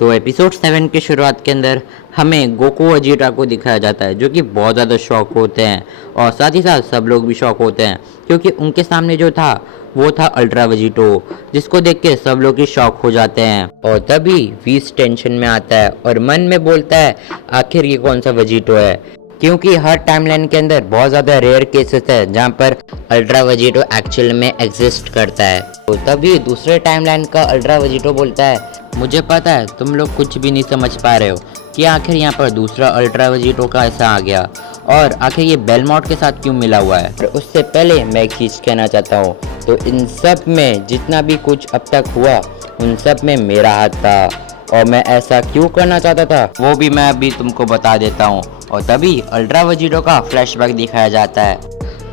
तो एपिसोड 7 की शुरुआत के अंदर हमें गोकू वजीरा को दिखाया जाता है जो कि बहुत ज़्यादा शॉक होते हैं और साथ ही साथ सब लोग भी शॉक होते हैं क्योंकि उनके सामने जो था वो था अल्ट्रा वजीटो, जिसको देख के सब लोग ही शॉक हो जाते हैं। और तभी वीस टेंशन में आता है और मन में बोलता है आखिर ये कौन सा वजीटो है, क्योंकि हर टाइमलाइन के अंदर बहुत ज़्यादा रेयर केसेस है जहाँ पर अल्ट्रा वजीटो एक्चुअल में एग्जिस्ट करता है। तो तभी दूसरे टाइमलाइन का अल्ट्रा वजीटो बोलता है मुझे पता है तुम लोग कुछ भी नहीं समझ पा रहे हो कि आखिर यहाँ पर दूसरा अल्ट्रा वजीटो का ऐसा आ गया और आखिर ये बेलमॉट के साथ क्यों मिला हुआ है। और उससे पहले मैं एक चीज़ कहना चाहता हूँ, तो इन सब में जितना भी कुछ अब तक हुआ उन सब में मेरा हाथ था और मैं ऐसा क्यों करना चाहता था वो भी मैं अभी तुमको बता देता हूँ। और तभी अल्ट्रा वजीटो का फ्लैशबैक दिखाया जाता है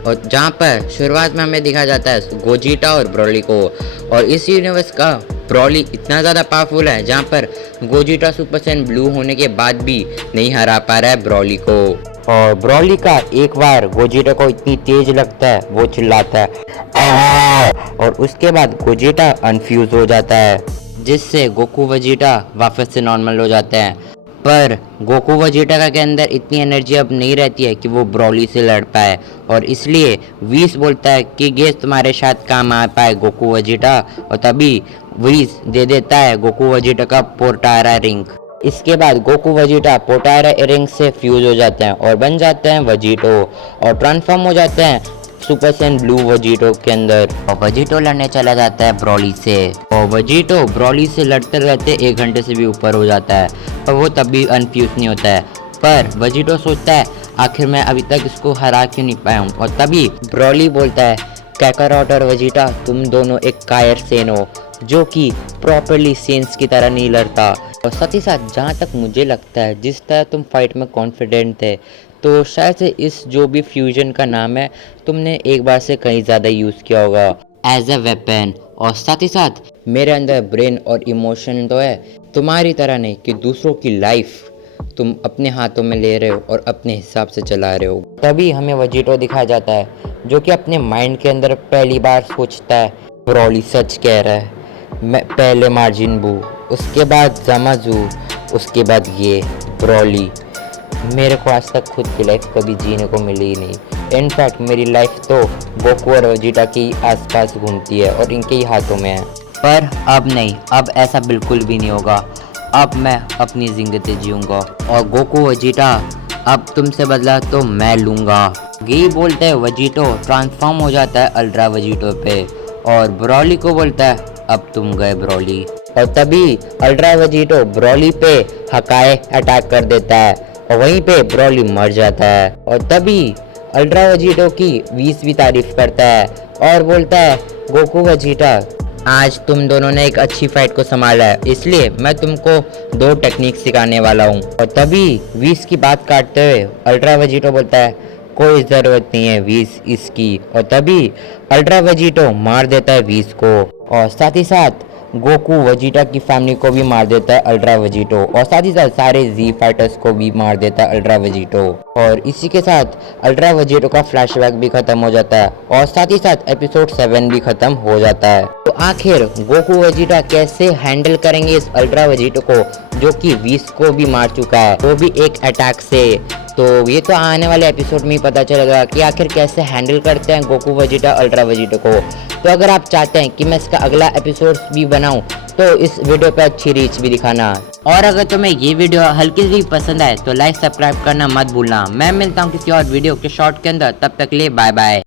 और जहाँ पर शुरुआत में हमें दिखाया जाता है गोजिटा और ब्रोली को। और इस यूनिवर्स का ब्रोली इतना ज़्यादा पावरफुल है जहाँ पर गोजिटा सुपर सैयन ब्लू होने के बाद भी नहीं हरा पा रहा है ब्रोली को। और ब्रोली का एक बार गोजिटा को इतनी तेज लगता है वो चिल्लाता है और उसके बाद गोजिटा अनफ्यूज हो जाता है, जिससे गोकू वजीटा वापस से नॉर्मल हो जाते हैं। पर गोकू वजीटा के अंदर इतनी एनर्जी अब नहीं रहती है कि वो ब्रोली से लड़ पाए और इसलिए वीस बोलता है कि गेस तुम्हारे साथ काम आ पाए गोकू वजीटा। और तभी वीस दे देता है गोकू वजीटा का पोटारा रिंग। इसके बाद गोकू वजीटा पोटारा रिंग से फ्यूज हो जाते हैं और बन जाते हैं वजीटो और ट्रांसफॉर्म हो जाते हैं सुपर सैयन ब्लू वजीटो के अंदर। और वजीटो लड़ने चला जाता है ब्रोली से और वजीटो ब्रोली से लड़ते रहते 1 घंटे से भी ऊपर हो जाता है और वो तब भी अनफ्यूज नहीं होता है। पर वजीटो सोचता है आखिर मैं अभी तक इसको हरा क्यों नहीं पाया हूँ। और तभी ब्रोली बोलता है कैकारॉट और वजीटा तुम दोनों एक कायर सेन हो जो कि प्रॉपरली सेंस की तरह नहीं लड़ता। और साथ ही साथ जहाँ तक मुझे लगता है जिस तरह तुम फाइट में कॉन्फिडेंट थे तो शायद से इस जो भी फ्यूजन का नाम है तुमने एक बार से कहीं ज़्यादा यूज़ किया होगा एज अ वेपन। और साथ ही साथ मेरे अंदर ब्रेन और इमोशन तो है, तुम्हारी तरह नहीं कि दूसरों की लाइफ तुम अपने हाथों में ले रहे हो और अपने हिसाब से चला रहे हो। तभी हमें वजीटो दिखाया जाता है जो कि अपने माइंड के अंदर पहली बार सोचता है ब्रोली सच कह रहा है, मैं पहले मार्जिन बू, उसके बाद जामाजू, उसके बाद ये ब्रोली। मेरे को आज तक खुद की लाइफ कभी जीने को मिली ही नहीं। इनफैक्ट मेरी लाइफ तो गोकू और वजीटा के आसपास घूमती है और इनके ही हाथों में है। पर अब नहीं, अब ऐसा बिल्कुल भी नहीं होगा। अब मैं अपनी जिंदगी जीऊँगा और गोकू वजीटा अब तुमसे बदला तो मैं लूँगा। यही बोलते हैं वजीटो ट्रांसफॉर्म हो जाता है अल्ट्रा वजीटो पे और ब्रोली को बोलता है अब तुम गए ब्रोली। और तभी अल्ट्रा वजीटो ब्रोली पे हकाए अटैक कर देता है और वहीं पे ब्रोली मर जाता है। और तभी अल्ट्रा वजीटो की वीस भी तारीफ करता है और बोलता है गोकू वजीटा आज तुम दोनों ने एक अच्छी फाइट को संभाला है, इसलिए मैं तुमको 2 टेक्निक सिखाने वाला हूँ। और तभी वीस की बात काटते हुए अल्ट्रा वजीटो बोलता है कोई ज़रूरत नहीं है वीस इसकी। और तभी अल्ट्रा वजीटो मार देता है वीस को और साथ ही साथ गोकू वजीटा की फैमिली को भी मार देता है अल्ट्रा वजीटो और साथ ही साथ सारे जी फाइटर्स को भी मार देता है अल्ट्रा वजीटो। और इसी के साथ अल्ट्रा वजीटो का फ्लैशबैक भी खत्म हो जाता है और साथ ही साथ एपिसोड 7 भी खत्म हो जाता है। तो आखिर गोकू वजीटा कैसे हैंडल करेंगे इस अल्ट्रा वजीटो को जो कि 20 को भी मार चुका है, वो भी एक अटैक से। तो ये तो आने वाले एपिसोड में ही पता चलेगा कि आखिर कैसे हैंडल करते हैं गोकू वजीटा अल्ट्रा वजीटो को। तो अगर आप चाहते हैं कि मैं इसका अगला एपिसोड भी बनाऊं तो इस वीडियो पे अच्छी रीच भी दिखाना। और अगर तुम्हें ये वीडियो हल्की सी पसंद आए तो लाइक सब्सक्राइब करना मत भूलना। मैं मिलता हूँ किसी और वीडियो के शॉर्ट के अंदर, तब तक ले बाय बाय।